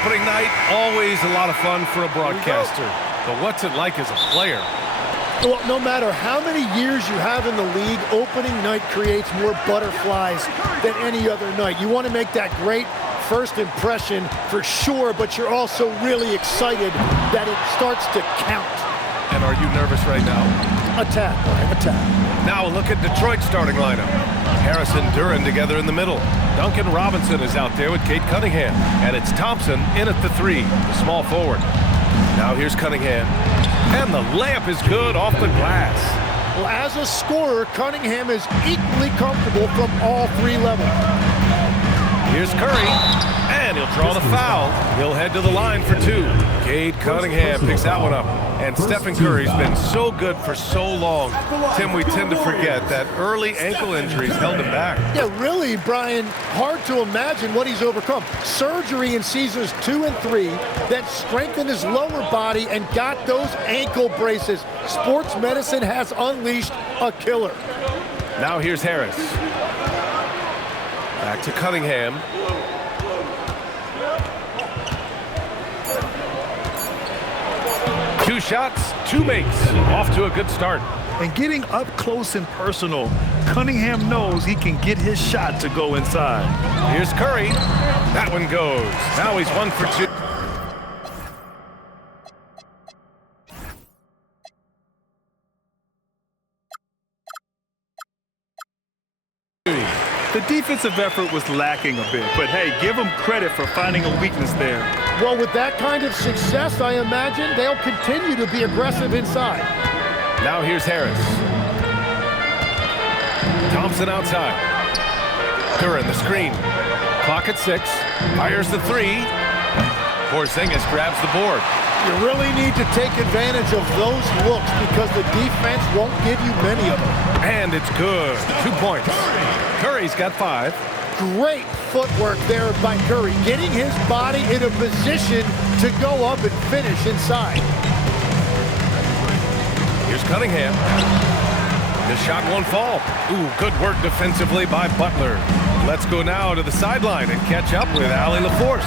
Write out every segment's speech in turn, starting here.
opening night, always a lot of fun for a broadcaster. But what's it like as a player? Well, no matter how many years you have in the league, opening night creates more butterflies than any other night. You want to make that great first impression for sure, but you're also really excited that it starts to count. And are you nervous right now? A tad, Brian, a tad. Now a look at Detroit's starting lineup. Harris and Duran together in the middle. Duncan Robinson is out there with Cade Cunningham. And it's Thompson in at the 3, the small forward. Now here's Cunningham. And the layup is good off the glass. Well, as a scorer, Cunningham is equally comfortable from all 3 levels. Here's Curry, and he'll draw the foul. He'll head to the line for 2. Cade Cunningham picks that one up. And Stephen Curry's been so good for so long. Tim, we tend to forget that early ankle injuries held him back. Yeah, really, Brian, hard to imagine what he's overcome. Surgery in seasons 2 and 3 that strengthened his lower body and got those ankle braces. Sports medicine has unleashed a killer. Now here's Harris. Back to Cunningham. Two shots, 2 makes. Off to a good start. And getting up close and personal, Cunningham knows he can get his shot to go inside. Here's Curry. That one goes. Now he's 1 for 2. The defensive effort was lacking a bit, but hey, give them credit for finding a weakness there. Well, with that kind of success, I imagine they'll continue to be aggressive inside. Now here's Harris. Thompson outside. Duran the screen. Clock at 6. Fires the 3. Porzingis grabs the board. You really need to take advantage of those looks because the defense won't give you many of them. And it's good. 2 points. Curry's got 5. Great footwork there by Curry, getting his body in a position to go up and finish inside. Here's Cunningham. The shot won't fall. Ooh, good work defensively by Butler. Let's go now to the sideline and catch up with Allie LaForce.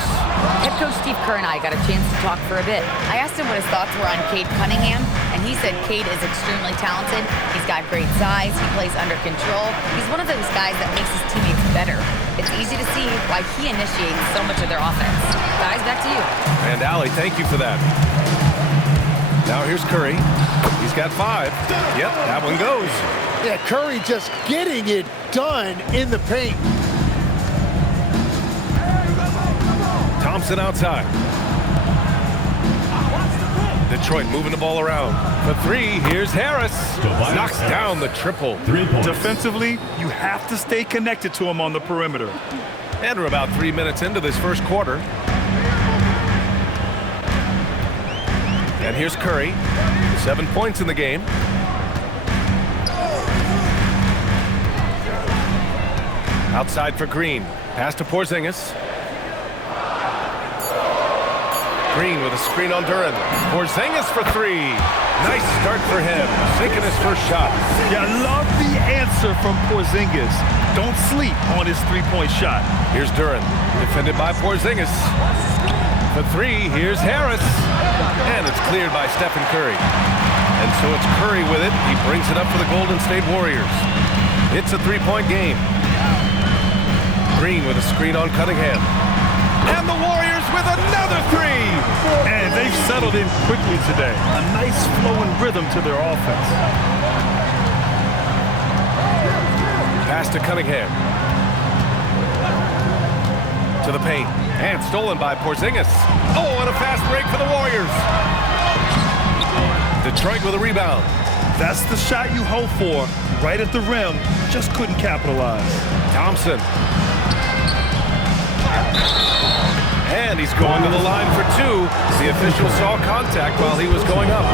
Head coach Steve Kerr and I got a chance to talk for a bit. I asked him what his thoughts were on Cade Cunningham, and he said Cade is extremely talented. He's got great size. He plays under control. He's one of those guys that makes his teammates better. It's easy to see why he initiates so much of their offense. Guys, back to you. And Allie, thank you for that. Now here's Curry. He's got 5. Yep, that one goes. Yeah, Curry just getting it done in the paint. Thompson outside. Detroit moving the ball around. For 3, here's Harris. Knocks down the triple. Defensively, you have to stay connected to him on the perimeter. And we're about 3 minutes into this first quarter. And here's Curry. 7 points in the game. Outside for Green. Pass to Porzingis. Green with a screen on Duran. Porzingis for 3. Nice start for him. Sinking his first shot. Yeah, I love the answer from Porzingis. Don't sleep on his 3-point shot. Here's Duran. Defended by Porzingis. For 3, here's Harris. And it's cleared by Stephen Curry. And so it's Curry with it. He brings it up for the Golden State Warriors. It's a 3-point game. Green with a screen on Cunningham. And the Warriors with another 3! And they've settled in quickly today. A nice flowing rhythm to their offense. Pass to Cunningham. To the paint. And stolen by Porzingis. Oh, and a fast break for the Warriors. Detroit with a rebound. That's the shot you hope for. Right at the rim. Just couldn't capitalize. Thompson. And he's going to the line for 2. The official saw contact while he was going up.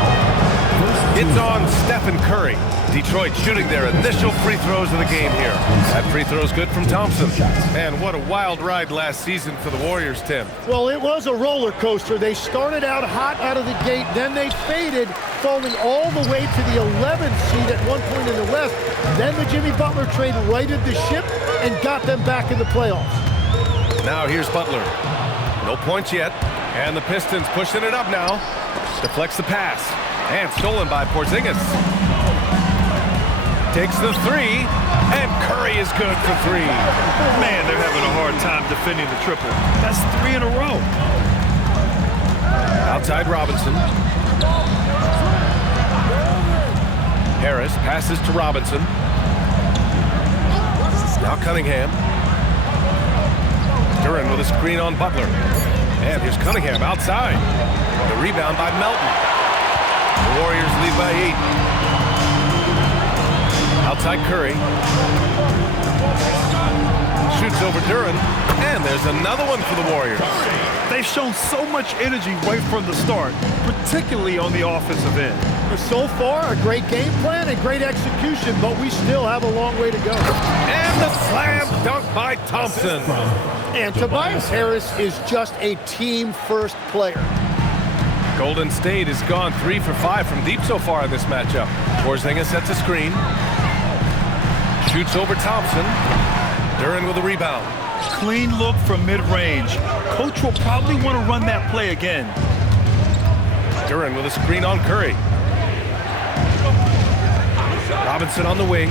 It's on Stephen Curry. Detroit shooting their initial free throws of the game here. That free throw's good from Thompson. And what a wild ride last season for the Warriors, Tim. Well, it was a roller coaster. They started out hot out of the gate, then they faded, falling all the way to the 11th seed at one point in the West. Then the Jimmy Butler trade righted the ship and got them back in the playoffs. Now here's Butler. No points yet. And the Pistons pushing it up now. Deflects the pass. And stolen by Porzingis. Takes the three. And Curry is good for three. Man, they're having a hard time defending the triple. That's 3 in a row. Outside Robinson. Harris passes to Robinson. Now Cunningham. Duren with a screen on Butler. And here's Cunningham outside. The rebound by Melton. The Warriors lead by 8. Outside Curry. Shoots over Duren. And there's another one for the Warriors. They've shown so much energy right from the start, particularly on the offensive end. So far, a great game plan and great execution, but we still have a long way to go. And the slam dunk by Thompson. And Tobias Harris is just a team-first player. Golden State has gone 3 for 5 from deep so far in this matchup. Porzingis sets a screen. Shoots over Thompson. Duren with a rebound. Clean look from mid-range. Coach will probably want to run that play again. Duren with a screen on Curry. Robinson on the wing.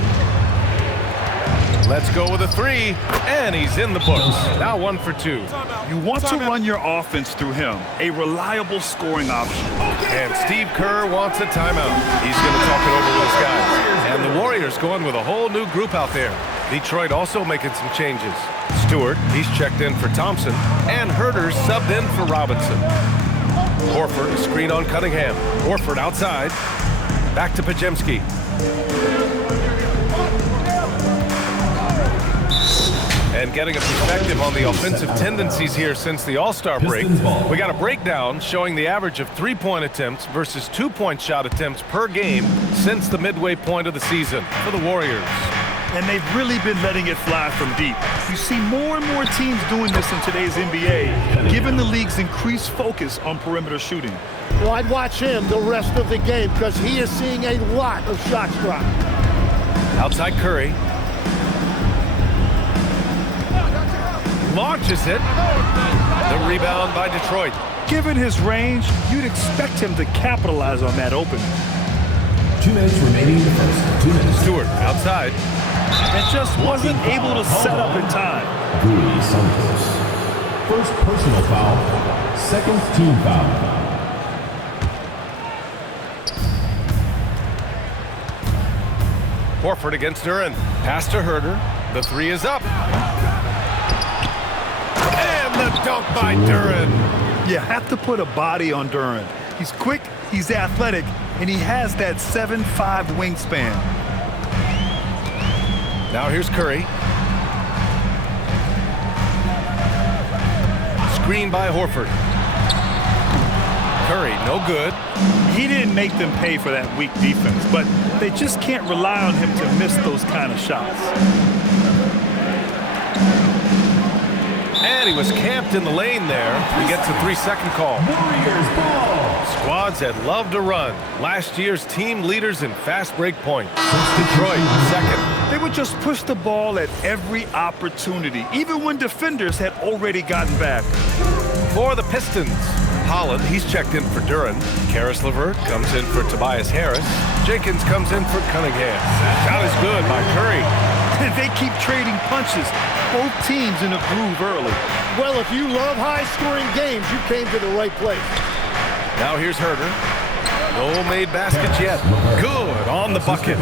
Let's go with a three, and he's in the books. Now 1 for 2. You want to run your offense through him, a reliable scoring option. And Steve Kerr wants a timeout. He's going to talk it over with his guys. And the Warriors going with a whole new group out there. Detroit also making some changes. Stewart, he's checked in for Thompson, and Herter's subbed in for Robinson. Horford, screen on Cunningham. Horford outside. Back to Podziemski. And getting a perspective on the offensive tendencies here since the All-Star break, we got a breakdown showing the average of 3-point attempts versus 2-point shot attempts per game since the midway point of the season for the Warriors. And they've really been letting it fly from deep. You see more and more teams doing this in today's NBA, given the league's increased focus on perimeter shooting. Well, I'd watch him the rest of the game because he is seeing a lot of shots drop. Outside Curry. Launches it. The rebound by Detroit. Given his range, you'd expect him to capitalize on that opening. 2 minutes remaining in the first. 2 minutes. Stewart outside. And just wasn't able to set up in time. Gui Santos. First personal foul. Second team foul. Horford against Duren. Pass to Herter. The three is up. And the dunk by Duren. You have to put a body on Duren. He's quick, he's athletic, and he has that 7'5" wingspan. Now here's Curry. Screen by Horford. Curry, no good. He didn't make them pay for that weak defense, but they just can't rely on him to miss those kind of shots. And he was camped in the lane there. He gets a 3-second call. Warriors ball. Squads that love to run. Last year's team leaders in fast break points. Detroit, second. They would just push the ball at every opportunity, even when defenders had already gotten back. For the Pistons, Holland, he's checked in for Duren. Karis LeVert comes in for Tobias Harris. Jenkins comes in for Cunningham. Shot is good by Curry. And they keep trading punches. Both teams in a groove early. Well, if you love high-scoring games, you came to the right place. Now here's Herter. No made baskets yet. Good on the bucket.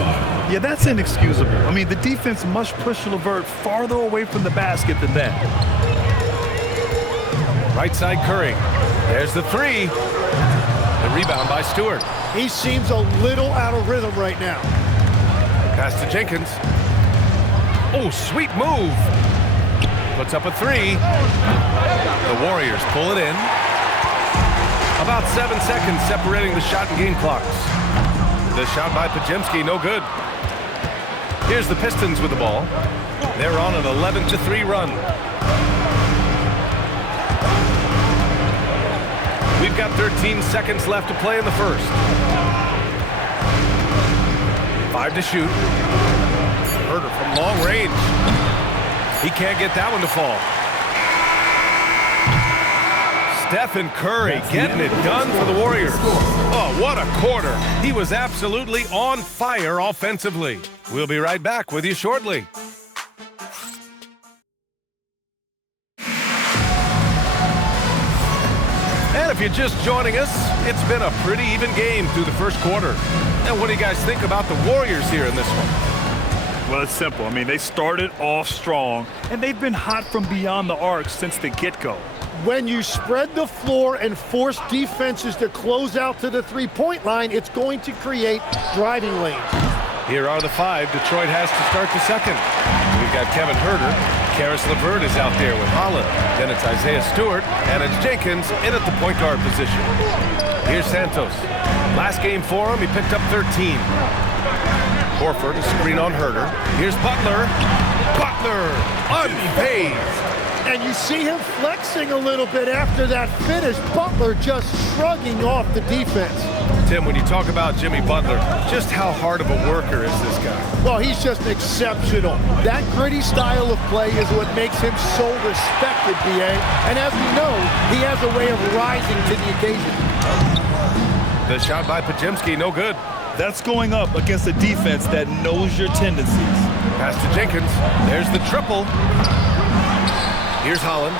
Yeah, that's inexcusable. I mean, the defense must push LeVert farther away from the basket than that. Right side Curry. There's the three. The rebound by Stewart. He seems a little out of rhythm right now. Pass to Jenkins. Oh, sweet move. Puts up a three. The Warriors pull it in. About 7 seconds separating the shot and game clocks. The shot by Podziemski, no good. Here's the Pistons with the ball. They're on an 11-3 run. We've got 13 seconds left to play in the first. 5 to shoot. Herter from long range. He can't get that one to fall. Stephen Curry getting it done for the Warriors. Oh, what a quarter. He was absolutely on fire offensively. We'll be right back with you shortly. And if you're just joining us, it's been a pretty even game through the first quarter. And what do you guys think about the Warriors here in this one? Well, it's simple. I mean, they started off strong, and they've been hot from beyond the arc since the get-go. When you spread the floor and force defenses to close out to the three-point line, it's going to create driving lanes. Here are the five Detroit has to start the second. We've got Kevin Huerter. Karis LeVert is out there with Holland. Then it's Isaiah Stewart, and it's Jenkins in at the point guard position. Here's Santos. Last game for him, he picked up 13. Horford, a screen on Huerter. Here's Butler. Butler, unfazed. And you see him flexing a little bit after that finish. Butler just shrugging off the defense. Tim, when you talk about Jimmy Butler, just how hard of a worker is this guy? Well, he's just exceptional. That gritty style of play is what makes him so respected, B.A. And as we know, he has a way of rising to the occasion. The shot by Podziemski, no good. That's going up against a defense that knows your tendencies. Pass to Jenkins. There's the triple. Here's Holland.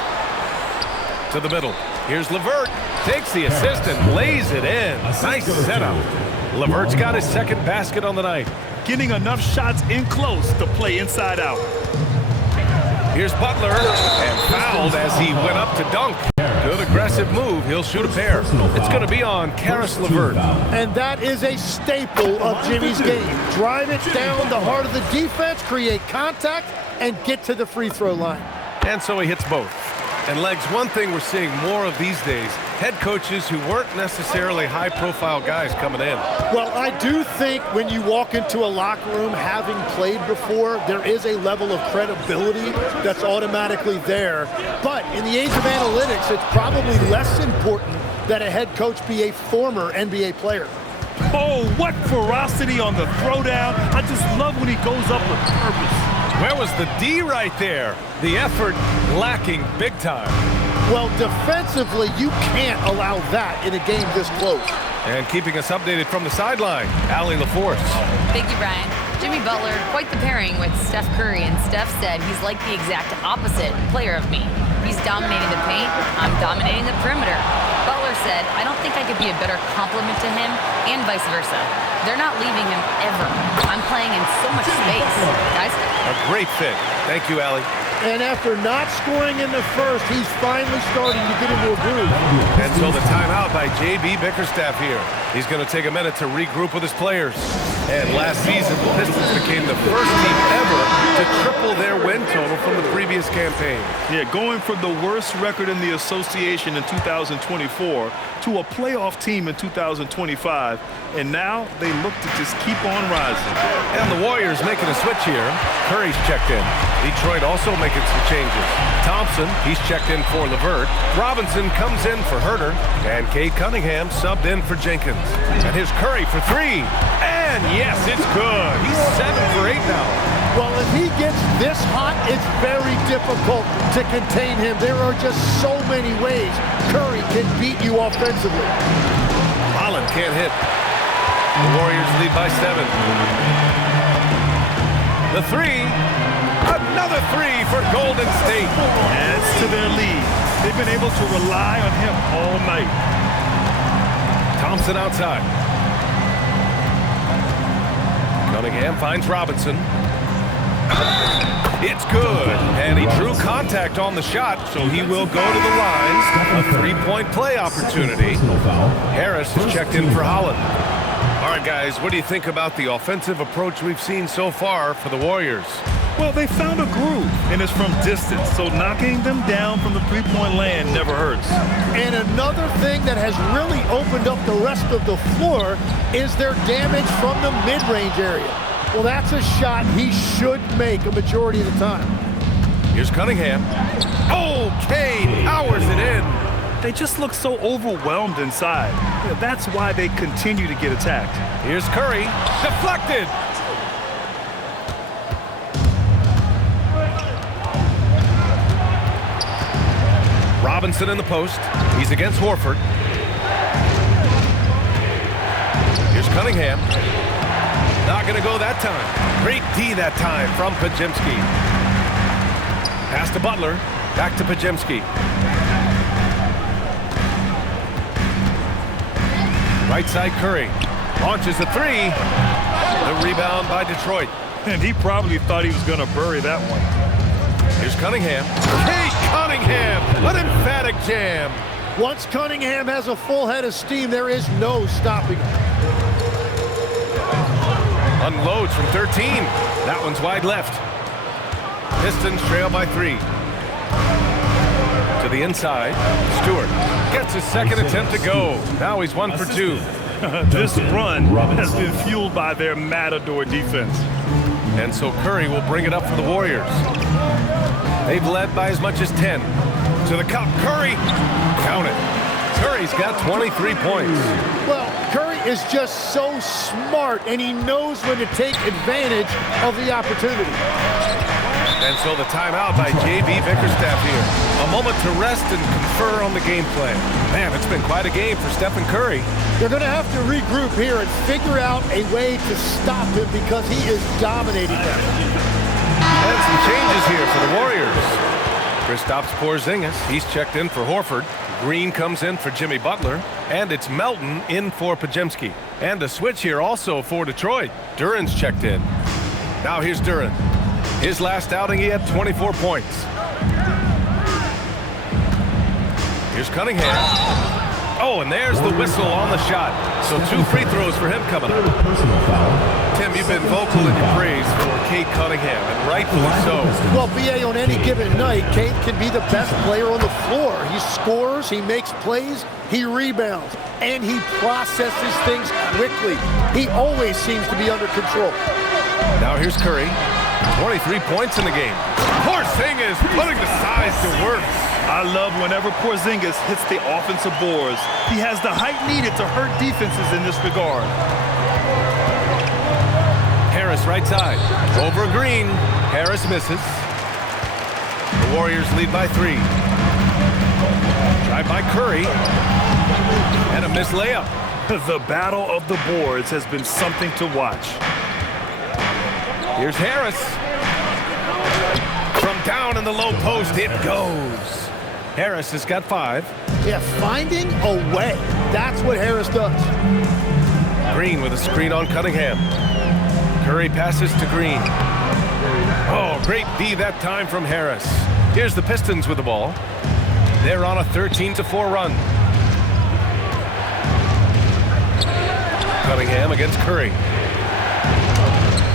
To the middle. Here's LeVert. Takes the assist and lays it in. Nice setup. LeVert's got his second basket on the night. Getting enough shots in close to play inside out. Here's Butler, and fouled as he went up to dunk. Good aggressive move. He'll shoot a pair. It's going to be on Karis LeVert. And that is a staple of Jimmy's game. Drive it down the heart of the defense, create contact, and get to the free throw line. And so he hits both. And Legs, one thing we're seeing more of these days, head coaches who weren't necessarily high-profile guys coming in. Well, I do think when you walk into a locker room having played before, there is a level of credibility that's automatically there. But in the age of analytics, it's probably less important that a head coach be a former NBA player. Oh, what ferocity on the throwdown. I just love when he goes up with purpose. Where was the D right there? The effort lacking big time. Well, defensively, you can't allow that in a game this close. And keeping us updated from the sideline, Allie LaForce. Thank you, Brian. Jimmy Butler, quite the pairing with Steph Curry, and Steph said he's like the exact opposite player of me. He's dominating the paint, I'm dominating the perimeter. Butler said, I don't think I could be a better complement to him, and vice versa. They're not leaving him ever. I'm playing in so much space. Guys? A great fit. Thank you, Allie. And after not scoring in the first, he's finally starting to get into a groove. And so the timeout by J.B. Bickerstaff here. He's going to take a minute to regroup with his players. And last season, the Pistons became the first team ever to triple their win total from the previous campaign. Yeah, going from the worst record in the association in 2024 to a playoff team in 2025. And now they look to just keep on rising. And the Warriors making a switch here. Curry's checked in. Detroit also making some changes. Thompson, he's checked in for LeVert. Robinson comes in for Huerter. And Cade Cunningham subbed in for Jenkins. And here's Curry for three. And yes, it's good. He's 7 for 8 now. Well, if he gets this hot, it's very difficult to contain him. There are just so many ways Curry can beat you offensively. Holland can't hit. The Warriors lead by 7. The three. Another three for Golden State. Adds to their lead. They've been able to rely on him all night. Thompson outside. Cunningham finds Robinson. It's good. And he drew contact on the shot, so he will go to the line. A three-point play opportunity. Harris is checked in for Holland. All right, guys, what do you think about the offensive approach we've seen so far for the Warriors? Well, they found a groove, and it's from distance, so knocking them down from the three-point land never hurts. And another thing that has really opened up the rest of the floor is their damage from the mid-range area. Well, that's a shot he should make a majority of the time. Here's Cunningham. Oh, Cade powers it in. They just look so overwhelmed inside. Yeah, that's why they continue to get attacked. Here's Curry. Deflected. Robinson in the post. He's against Horford. Here's Cunningham. Not going to go that time. Great D that time from Podziemski. Pass to Butler. Back to Podziemski. Right side Curry. Launches a three. The rebound by Detroit. And he probably thought he was going to bury that one. Here's Cunningham. Hey, Cunningham! An emphatic jam. Once Cunningham has a full head of steam, there is no stopping him. Unloads from 13. That one's wide left. Pistons trail by 3. To the inside. Stewart gets his second attempt to go. Now he's 1 for 2. This run has been fueled by their Matador defense. And so Curry will bring it up for the Warriors. They've led by as much as 10. To the cup. Curry. Count it. Curry's got 23 points. Well, Curry is just so smart, and he knows when to take advantage of the opportunity. And so the timeout by J.B. Bickerstaff here. A moment to rest and confer on the game plan. Man, it's been quite a game for Stephen Curry. They're going to have to regroup here and figure out a way to stop him because he is dominating them. And some changes here for the Warriors. Kristaps Porzingis, he's checked in for Horford. Green comes in for Jimmy Butler. And it's Melton in for Podziemski. And a switch here also for Detroit. Duran's checked in. Now here's Duran. His last outing, he had 24 points. Here's Cunningham. Oh, and there's the whistle on the shot. So 2 free throws for him coming up. Tim, you've been vocal in your praise for Cade Cunningham, and rightfully so. Well, B.A., on any given night, Cade can be the best player on the floor. He scores, he makes plays, he rebounds, and he processes things quickly. He always seems to be under control. Now here's Curry. 23 points in the game. Porzingis putting the size to work. I love whenever Porzingis hits the offensive boards. He has the height needed to hurt defenses in this regard. Harris right side. Over Green. Harris misses. The Warriors lead by 3. Drive by Curry. And a missed layup. The battle of the boards has been something to watch. Here's Harris. From down in the low post, it goes. Harris has got 5. Yeah, finding a way. That's what Harris does. Green with a screen on Cunningham. Curry passes to Green. Oh, great D that time from Harris. Here's the Pistons with the ball. They're on a 13-4 run. Cunningham against Curry.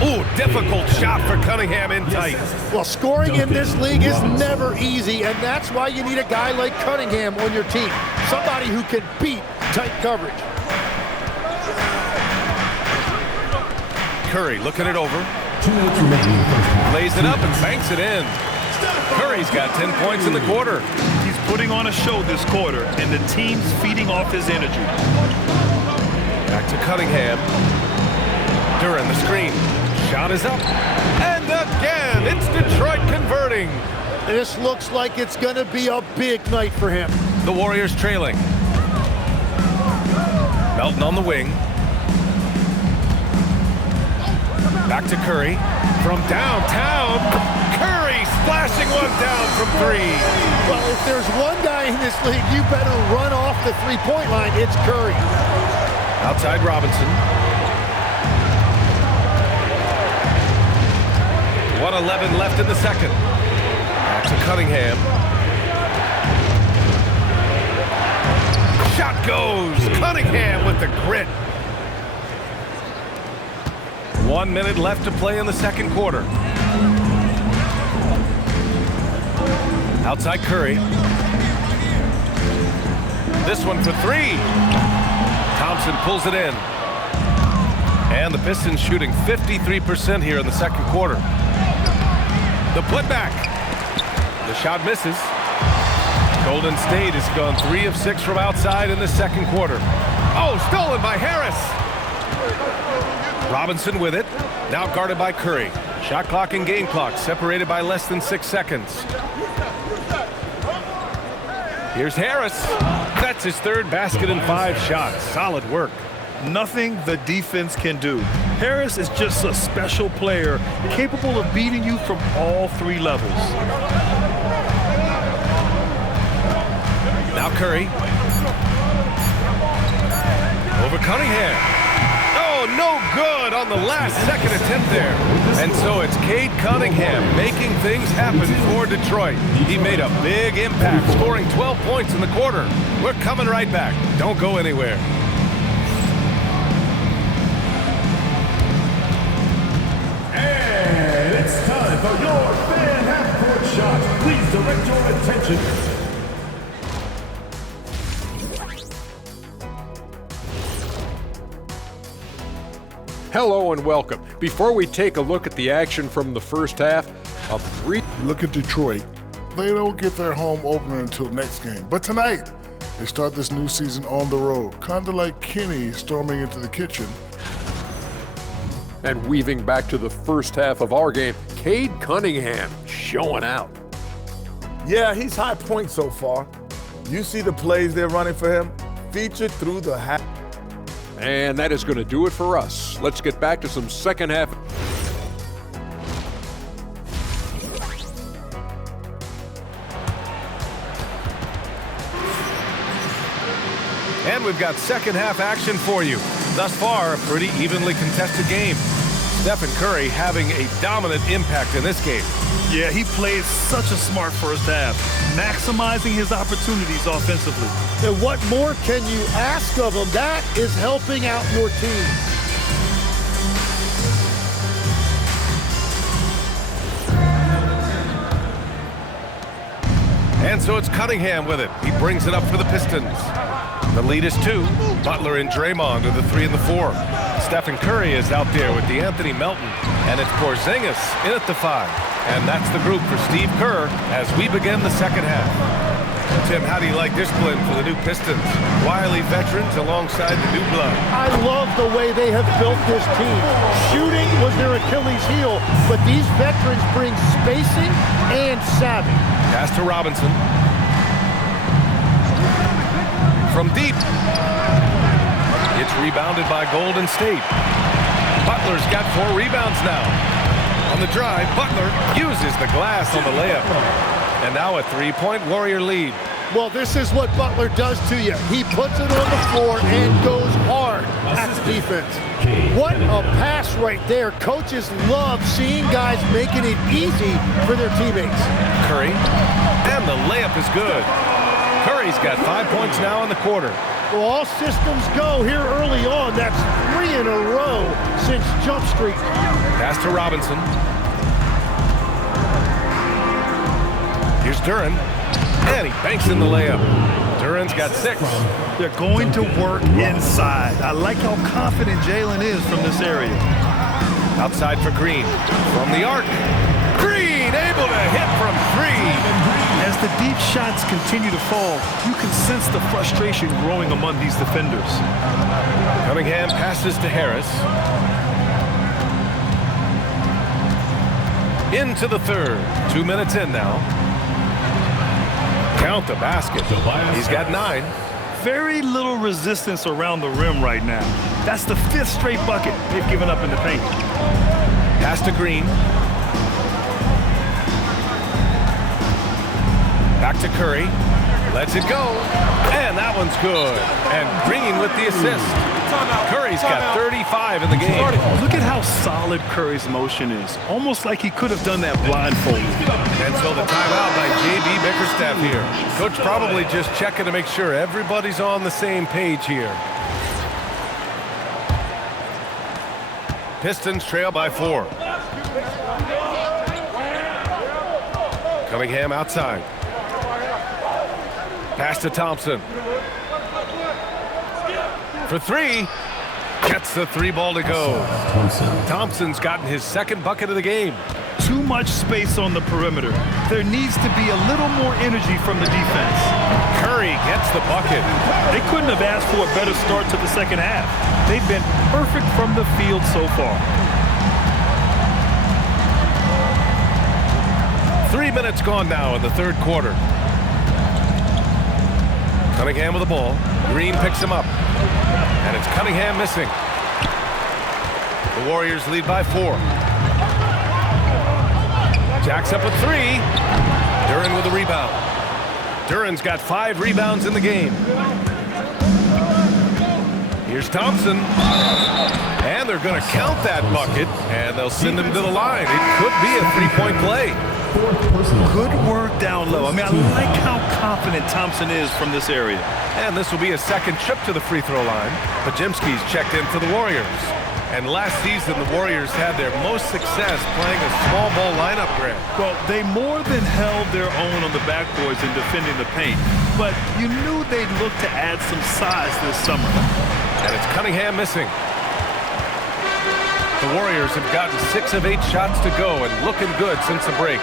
Ooh, difficult shot for Cunningham in tight. Well, scoring in this league is never easy, and that's why you need a guy like Cunningham on your team. Somebody who can beat tight coverage. Curry looking it over. Plays it up and banks it in. Curry's got 10 points in the quarter. He's putting on a show this quarter, and the team's feeding off his energy. Back to Cunningham. Duran the screen. Shot is up. And again, it's Detroit converting. This looks like it's going to be a big night for him. The Warriors trailing. Melton on the wing. Back to Curry. From downtown, Curry splashing one down from 3. Well, if there's one guy in this league, you better run off the three-point line. It's Curry. Outside Robinson. 1:11 left in the second. Back to Cunningham. Shot goes. Cunningham with the grit. 1 minute left to play in the second quarter. Outside Curry. This one for 3. Thompson pulls it in. And the Pistons shooting 53% here in the second quarter. The putback. The shot misses. Golden State has gone 3 of 6 from outside in the second quarter. Oh, stolen by Harris. Robinson with it. Now guarded by Curry. Shot clock and game clock separated by less than 6 seconds. Here's Harris. That's his third basket in 5 shots. Solid work. Nothing the defense can do. Harris is just a special player, capable of beating you from all 3 levels. Now Curry. Over Cunningham. Oh, no good on the last second attempt there. And so it's Cade Cunningham making things happen for Detroit. He made a big impact, scoring 12 points in the quarter. We're coming right back. Don't go anywhere. And it's time for your fan half-court shot. Please direct your attention. Hello and welcome. Before we take a look at the action from the first half, a brief look at Detroit. They don't get their home opener until next game. But tonight, they start this new season on the road, kind of like Kenny storming into the kitchen. and weaving back to the first half of our game, Cade Cunningham showing out. Yeah, he's high point so far. You see the plays they're running for him, featured through the half. And that is going to do it for us. Let's get back to some second half. And we've got second half action for you. Thus far, a pretty evenly contested game. Steph and Curry having a dominant impact in this game. Yeah, he played such a smart first half, maximizing his opportunities offensively. And what more can you ask of him? That is helping out your team. And so it's Cunningham with it. He brings it up for the Pistons. The lead is 2. Butler and Draymond are the 3 and the 4. Stephen Curry is out there with DeAnthony Melton. And it's Porzingis in at the 5. And that's the group for Steve Kerr as we begin the second half. Tim, how do you like this blend for the new Pistons? Wily veterans alongside the new blood. I love the way they have built this team. Shooting was their Achilles heel, but these veterans bring spacing and savvy. Pass to Robinson. From deep. It's rebounded by Golden State. Butler's got 4 rebounds now. On the drive, Butler uses the glass on the layup. And now a 3-point Warrior lead. Well, this is what Butler does to you. He puts it on the floor and goes hard at the defense. What a pass right there. Coaches love seeing guys making it easy for their teammates. Curry, and the layup is good. Curry's got 5 points now in the quarter. Well, all systems go here early on. That's 3 in a row since Jump Street. Pass to Robinson. Here's Duren, and he banks in the layup. Duren's got 6. They're going to work inside. I like how confident Jalen is from this area. Outside for Green. From the arc. Green able to hit from 3. As the deep shots continue to fall, you can sense the frustration growing among these defenders. Cunningham passes to Harris. Into the third. 2 minutes in now. Count the basket. He's got 9. Very little resistance around the rim right now. That's the 5th straight bucket they've given up in the paint. Pass to Green. Back to Curry. Lets it go. And that one's good. And Green with the assist. Curry's got 35 in the game. Look at how solid Curry's motion is. Almost like he could have done that blindfolded. And so the timeout by J.B. Bickerstaff here. Coach probably just checking to make sure everybody's on the same page here. Pistons trail by 4. Cunningham outside. Pass to Thompson. For 3. Gets the 3 ball to go. Thompson's gotten his 2nd bucket of the game. Too much space on the perimeter. There needs to be a little more energy from the defense. Curry gets the bucket. They couldn't have asked for a better start to the second half. They've been perfect from the field so far. 3 minutes gone now in the third quarter. Cunningham with the ball. Green picks him up. And it's Cunningham missing. The Warriors lead by 4. Jacks up a 3. Duren with a rebound. Duren's got 5 rebounds in the game. Here's Thompson. And they're going to count that bucket, and they'll send him to the line. It could be a 3-point play. Good work down low. I mean, I like how confident Thompson is from this area. And this will be a second trip to the free throw line. Pajemski's checked in for the Warriors. And last season, the Warriors had their most success playing a small ball lineup, Grant. Well, they more than held their own on the backboards in defending the paint. But you knew they'd look to add some size this summer. And it's Cunningham missing. The Warriors have gotten 6 of 8 shots to go and looking good since the break.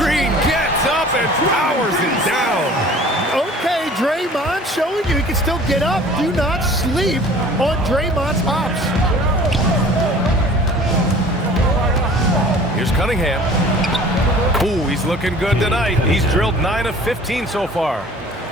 Green gets up and powers it down. Okay, Draymond showing you he can still get up. Do not sleep on Draymond's hops. Here's Cunningham. Ooh, he's looking good tonight. He's drilled 9 of 15 so far.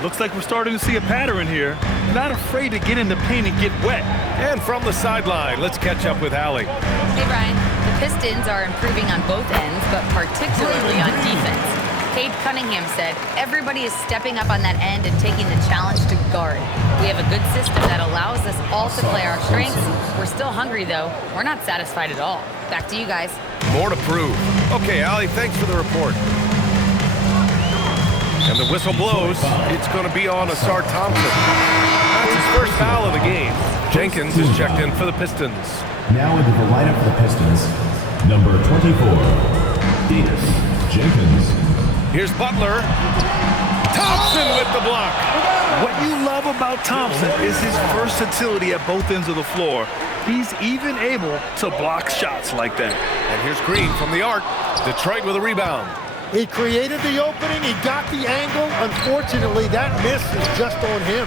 Looks like we're starting to see a pattern here. Not afraid to get in the paint and get wet. And from the sideline, let's catch up with Allie. Hey, Brian. The Pistons are improving on both ends, but particularly on defense. Cade Cunningham said, everybody is stepping up on that end and taking the challenge to guard. We have a good system that allows us all to play our strengths. We're still hungry, though. We're not satisfied at all. Back to you guys. More to prove. Okay, Allie, thanks for the report. And the whistle blows. It's going to be on Asar Thompson. That's his first foul of the game. Jenkins is checked in for the Pistons. Now into the lineup for the Pistons, number 24, Davis Jenkins. Here's Butler. Thompson with the block. What you love about Thompson is his versatility at both ends of the floor. He's even able to block shots like that. And here's Green from the arc. Detroit with a rebound. He created the opening. He got the angle. Unfortunately, that miss is just on him.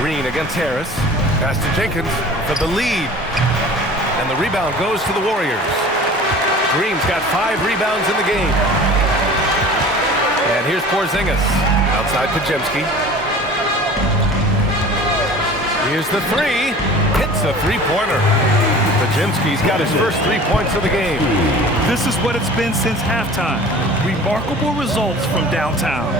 Green against Harris. Pass to Jenkins for the lead. And the rebound goes to the Warriors. Green's got 5 rebounds in the game. And here's Porzingis. Outside Pajemski. Here's the 3. Hits a 3-pointer. Pajemski's got his first 3 points of the game. This is what it's been since halftime. Remarkable results from downtown.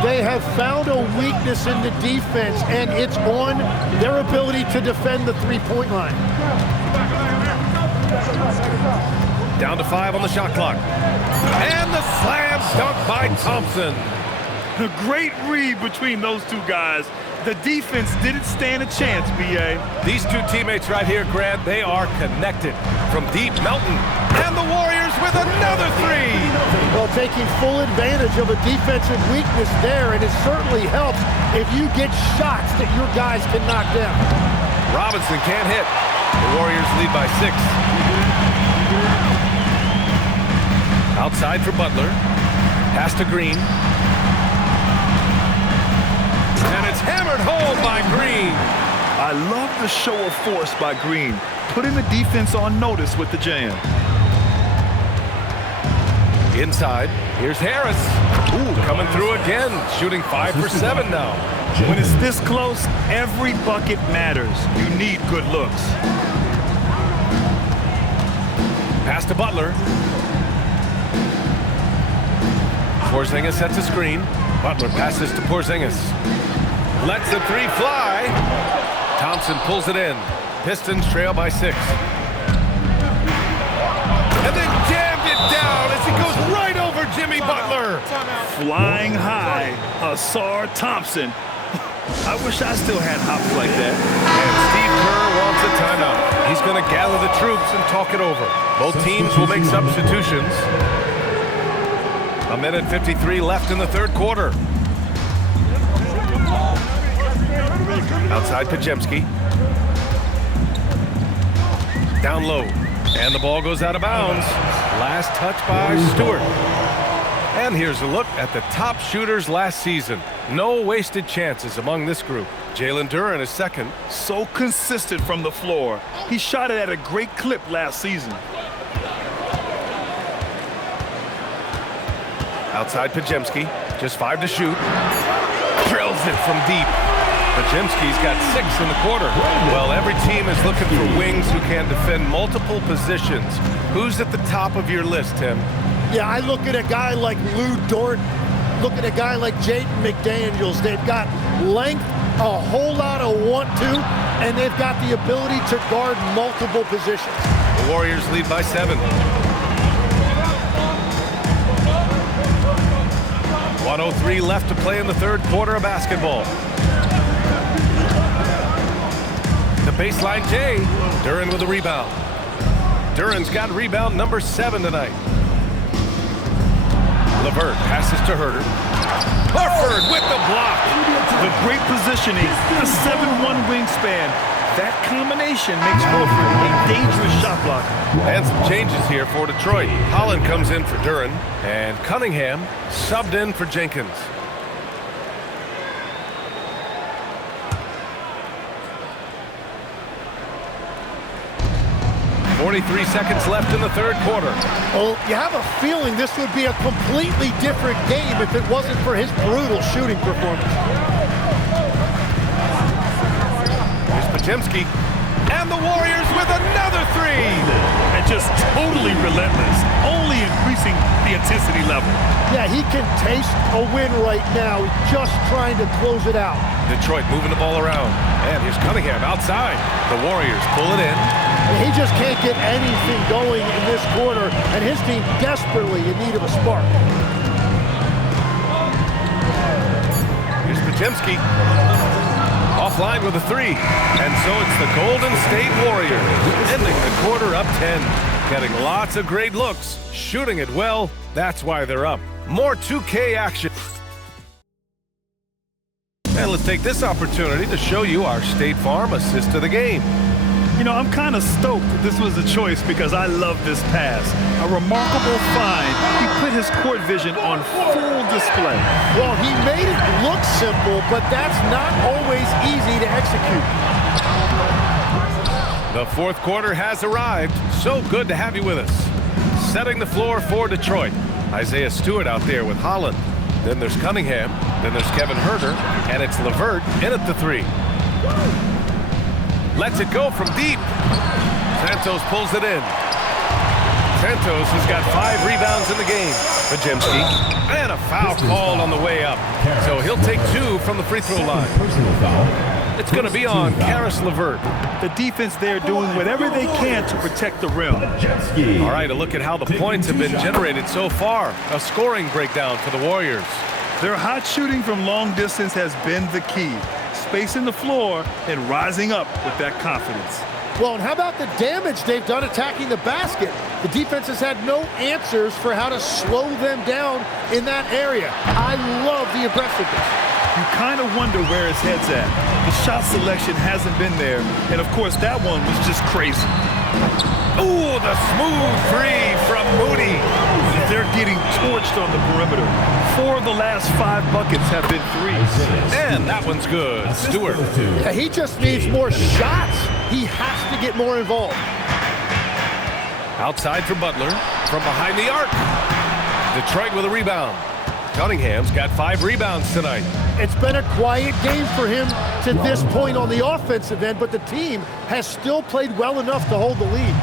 They have found a weakness in the defense, and it's on their ability to defend the three-point line. Down to 5 on the shot clock. And the slam dunk by Thompson. A great read between those two guys. The defense didn't stand a chance, B.A. These two teammates right here, Grant, they are connected. From deep, Melton. And the Warriors with another 3. Well, taking full advantage of a defensive weakness there, and it certainly helps if you get shots that your guys can knock down. Robinson can't hit. The Warriors lead by 6. Outside for Butler. Pass to Green. And it's hammered home by Green. I love the show of force by Green, putting the defense on notice with the jam. Inside, here's Harris. Ooh, coming through again, shooting 5 for 7 now. When it's this close, every bucket matters. You need good looks. Pass to Butler. Porzingis sets a screen. Butler passes to Porzingis. Lets the 3 fly. Thompson pulls it in. Pistons trail by 6. And then jammed it down as he goes right over Jimmy Butler. Flying high, Asar Thompson. I wish I still had hops like that. And Steve Kerr wants a timeout. He's going to gather the troops and talk it over. Both teams will make substitutions. 1:53 left in the third quarter. Outside Pajemski. Down low. And the ball goes out of bounds. Last touch by Stewart. And here's a look at the top shooters last season. No wasted chances among this group. Jalen Duren is second. So consistent from the floor. He shot it at a great clip last season. Outside Pajemski, just 5 to shoot. Drills it from deep. Pajemski's got 6 in the quarter. Well, every team is looking for wings who can defend multiple positions. Who's at the top of your list, Tim? Yeah, I look at a guy like Lou Dort, look at a guy like Jaden McDaniels. They've got length, a whole lot of want-to, and they've got the ability to guard multiple positions. The Warriors lead by 7. 1:03 left to play in the third quarter of basketball. The baseline J. Duren with a rebound. Duren's got rebound number 7 tonight. LeVert passes to Herter. Horford with the block. The great positioning, the 7'1" wingspan. That combination makes Horford a dangerous shot blocker. And some changes here for Detroit. Holland comes in for Duren, and Cunningham subbed in for Jenkins. 43 seconds left in the third quarter. Well, you have a feeling this would be a completely different game if it wasn't for his brutal shooting performance. Here's Pajemski, and the Warriors with another 3. And just totally relentless, only increasing the intensity level. Yeah, he can taste a win right now. He's just trying to close it out. Detroit moving the ball around. And here's Cunningham outside. The Warriors pull it in. He just can't get anything going in this quarter, and his team desperately in need of a spark. Here's Pajemski. Offline with a 3. And so it's the Golden State Warriors ending the quarter up 10. Getting lots of great looks. Shooting it well. That's why they're up. More 2K action. And let's take this opportunity to show you our State Farm assist of the game. You know, I'm kind of stoked that this was a choice because I love this pass. A remarkable find. He put his court vision on full display. Well, he made it look simple, but that's not always easy to execute. The fourth quarter has arrived. So good to have you with us. Setting the floor for Detroit. Isaiah Stewart out there with Holland. Then there's Cunningham. Then there's Kevin Herter. And it's LeVert in at the 3. Lets it go from deep. Santos pulls it in. Santos has got 5 rebounds in the game. Pajemski. And a foul called on the way up. So he'll take 2 from the free throw line. Personal foul. It's going to be on Karis LeVert. The defense there doing whatever they can to protect the rim. All right, a look at how the points have been generated so far. A scoring breakdown for the Warriors. Their hot shooting from long distance has been the key. Spacing the floor and rising up with that confidence. Well, and how about the damage they've done attacking the basket? The defense has had no answers for how to slow them down in that area. I love the aggressiveness. You kind of wonder where his head's at. The shot selection hasn't been there, and of course that one was just crazy. Ooh, the smooth 3 from Moody. They're getting torched on the perimeter. 4 of the last 5 buckets have been 3s. And that one's good. Stewart. Yeah, he just needs more shots. He has to get more involved. Outside for Butler. From behind the arc. Detroit with a rebound. Cunningham's got 5 rebounds tonight. It's been a quiet game for him to this point on the offensive end, but the team has still played well enough to hold the lead.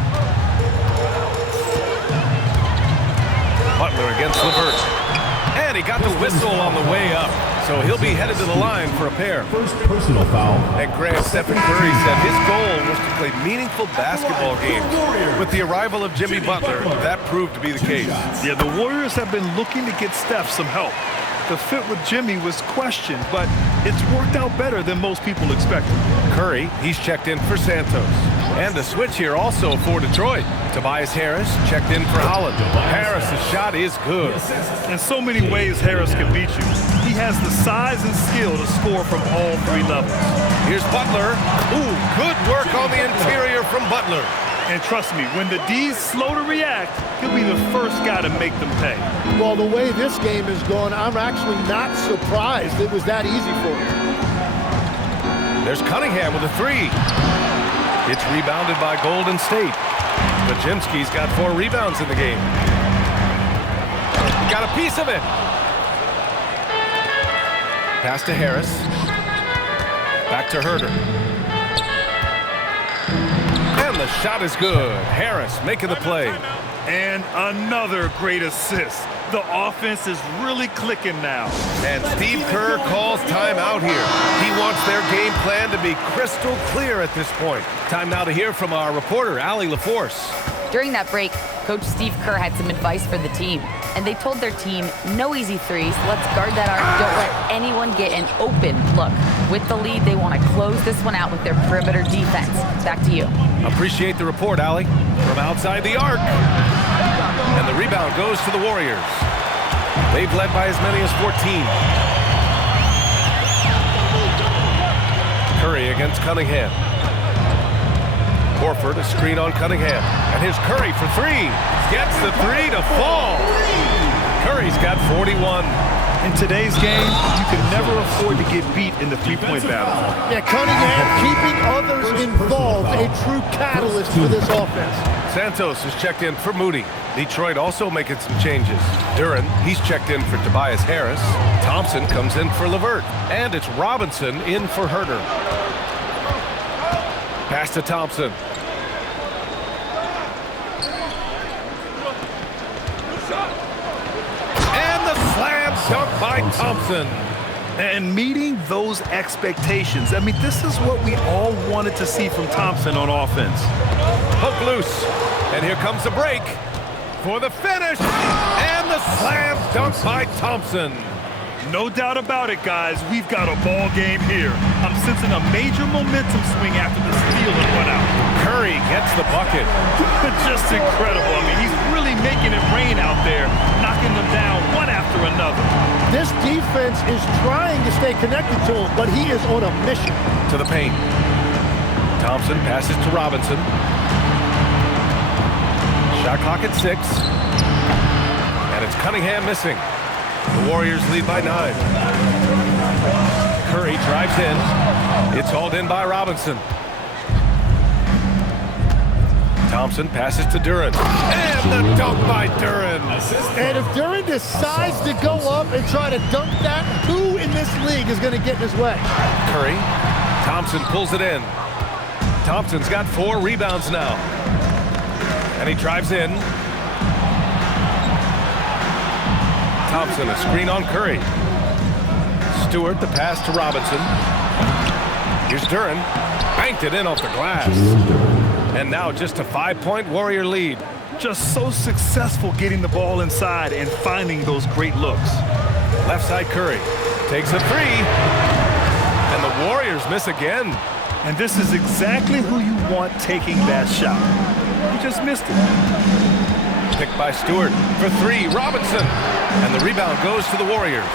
Butler against LeVert. And he got the whistle on the way up. So he'll be headed to the line for a pair. First personal foul. And Grant Stephen Curry said his goal was to play meaningful basketball games. With the arrival of Jimmy Butler, that proved to be the case. Yeah, the Warriors have been looking to get Steph some help. The fit with Jimmy was questioned, but it's worked out better than most people expected. Curry, he's checked in for Santos. And a switch here also for Detroit. Tobias Harris checked in for Holland. Harris's shot is good. In so many ways, Harris can beat you. He has the size and skill to score from all 3 levels. Here's Butler. Ooh, good work on the interior from Butler. And trust me, when the D's slow to react, he'll be the first guy to make them pay. Well, the way this game is going, I'm actually not surprised it was that easy for him. There's Cunningham with a 3. It's rebounded by Golden State. Pajemski's got 4 rebounds in the game. Got a piece of it. Pass to Harris. Back to Herder. And the shot is good. Harris making the play. And another great assist. The offense is really clicking now. And Steve Kerr calls timeout here. He wants their game plan to be crystal clear at this point. Time now to hear from our reporter, Allie LaForce. During that break, Coach Steve Kerr had some advice for the team, and they told their team, no easy threes, let's guard that arc, don't let anyone get an open look. With the lead, they want to close this one out with their perimeter defense. Back to you. Appreciate the report, Allie. From outside the arc. And the rebound goes to the Warriors. They've led by as many as 14. Curry against Cunningham. Horford, a screen on Cunningham. And here's Curry for three. Gets the three to fall. Curry's got 41. In today's game, you can never afford to get beat in the three-point battle. Yeah, Cunningham keeping others involved, a true catalyst for this offense. Santos is checked in for Moody. Detroit also making some changes. Duren, he's checked in for Tobias Harris. Thompson comes in for LeVert. And it's Robinson in for Herder. Pass to Thompson. And the slam dunk by Thompson. And meeting those expectations. I mean, this is what we all wanted to see from Thompson on offense. Hook loose. And here comes the break for the finish. And the slam dunk by Thompson. No doubt about it, guys. We've got a ball game here. I'm sensing a major momentum swing after the steal and one out. Curry gets the bucket. Just incredible. I mean, he's really making it rain out there, knocking them down one after another. This defense is trying to stay connected to him, but he is on a mission. To the paint. Thompson passes to Robinson. Shot clock at 6. And it's Cunningham missing. The Warriors lead by 9. Curry drives in. It's hauled in by Robinson. Thompson passes to Duren. And the dunk by Duren. And if Duren decides to go up and try to dunk that, who in this league is going to get in his way? Curry. Thompson pulls it in. Thompson's got 4 rebounds now. And he drives in. Thompson, a screen on Curry. Stewart, the pass to Robinson. Here's Duren. Banked it in off the glass. And now just a 5-point Warrior lead. Just so successful getting the ball inside and finding those great looks. Left side Curry. Takes a 3. And the Warriors miss again. And this is exactly who you want taking that shot. He just missed it. Picked by Stewart for 3. Robinson. And the rebound goes to the Warriors.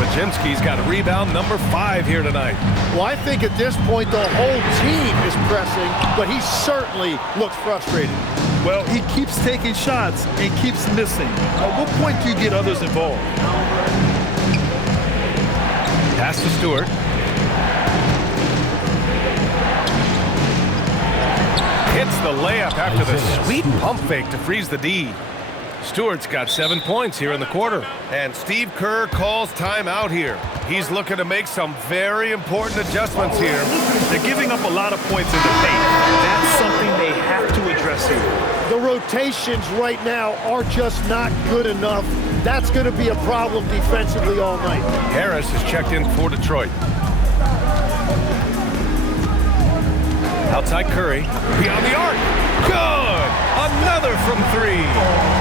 Majinski's got a rebound number 5 here tonight. Well, I think at this point the whole team is pressing, but he certainly looks frustrated. Well, he keeps taking shots and keeps missing. At what point do you get others involved? Pass to Stewart. Hits the layup after the sweet pump fake to freeze the D. Stewart's got 7 points here in the quarter. And Steve Kerr calls timeout here. He's looking to make some very important adjustments here. They're giving up a lot of points in the paint. That's something they have to address here. The rotations right now are just not good enough. That's going to be a problem defensively all night. Harris is checked in for Detroit. Outside Curry. Beyond the arc. Good! Another from 3.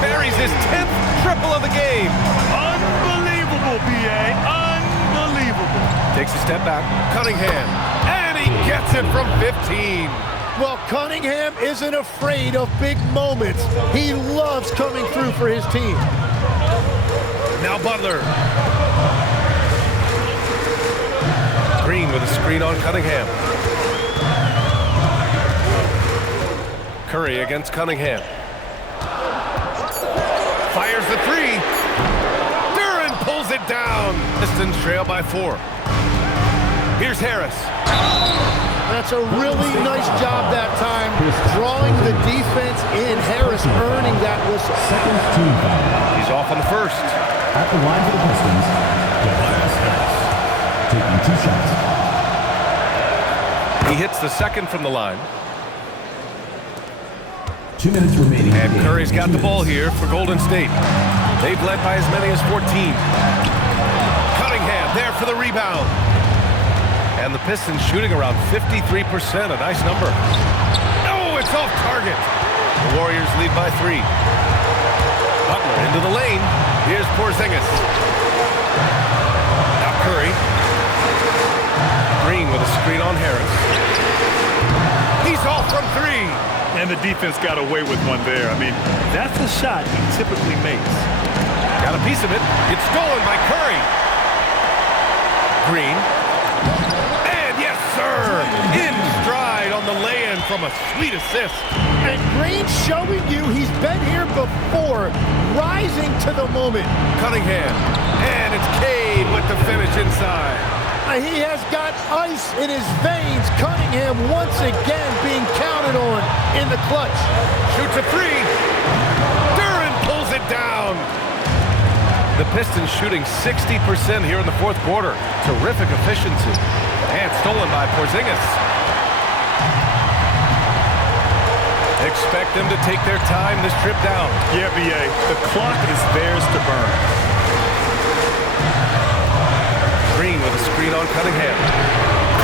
Buries his 10th triple of the game. Unbelievable, B.A. Unbelievable. Takes a step back. Cunningham. And he gets it from 15. Well, Cunningham isn't afraid of big moments. He loves coming through for his team. Now Butler. Green with a screen on Cunningham. Curry against Cunningham. Fires the 3. Duren pulls it down. Pistons trail by 4. Here's Harris. That's a really nice job that time, drawing the defense in. Harris earning that whistle. Second team foul. He's off on the first. At the line for the Pistons, taking 2 shots. He hits the second from the line. 2 minutes remaining. And Curry's got the ball here for Golden State. They've led by as many as 14. Cunningham there for the rebound. And the Pistons shooting around 53%, a nice number. Oh, it's off target. The Warriors lead by 3. Butler into the lane. Here's Porzingis. Now Curry. Green with a screen on Harris. He's off from 3. And the defense got away with one there. I mean, that's a shot he typically makes. Got a piece of it. It's stolen by Curry. Green. And yes, sir. In stride on the lay-in from a sweet assist. And Green showing you he's been here before, rising to the moment. Cunningham. And it's Cade with the finish inside. He has got ice in his veins. Cunningham once again being counted on in the clutch. Shoots a 3. Duran pulls it down. The Pistons shooting 60% here in the fourth quarter. Terrific efficiency. And stolen by Porzingis. Expect them to take their time this trip down. Yeah, B.A., the clock is theirs to burn. Green with a screen on Cunningham.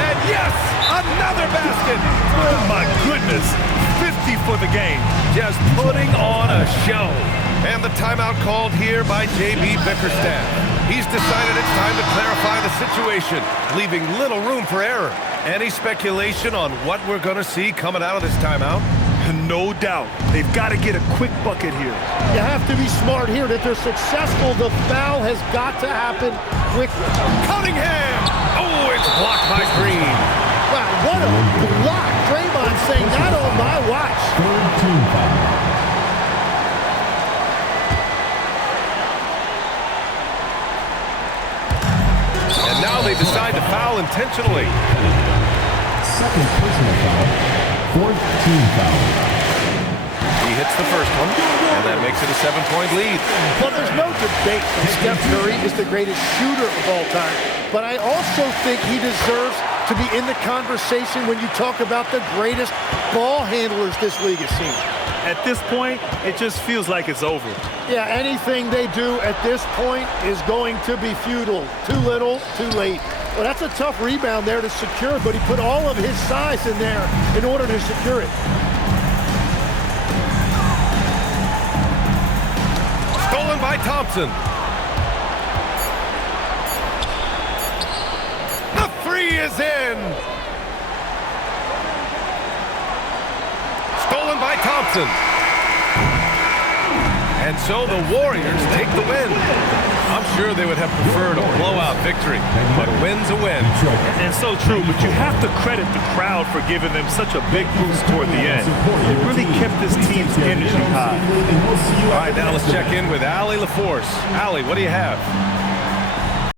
And yes, another basket. Oh, my goodness. 50 for the game. Just putting on a show. And the timeout called here by J.B. Bickerstaff. He's decided it's time to clarify the situation, leaving little room for error. Any speculation on what we're going to see coming out of this timeout? No doubt. They've got to get a quick bucket here. You have to be smart here. If they're successful, the foul has got to happen quickly. Cunningham! Oh, it's blocked by Green. Wow, what a block. Draymond saying, not on my watch. Third team foul. And now they decide to foul intentionally. Second personal foul. Fourth team foul. He hits the first one, and that makes it a 7-point lead. Well, there's no debate that Steph Curry is the greatest shooter of all time. But I also think he deserves to be in the conversation when you talk about the greatest ball handlers this league has seen. At this point, it just feels like it's over. Yeah, anything they do at this point is going to be futile. Too little, too late. Well, that's a tough rebound there to secure, but he put all of his size in there in order to secure it. Stolen by Thompson. The 3 is in. Stolen by Thompson. And so the Warriors take the win. I'm sure they would have preferred a blowout victory, but a win's a win. And so true, but you have to credit the crowd for giving them such a big boost toward the end. It really kept this team's energy high. All right, now let's check in with Allie LaForce. Allie, what do you have?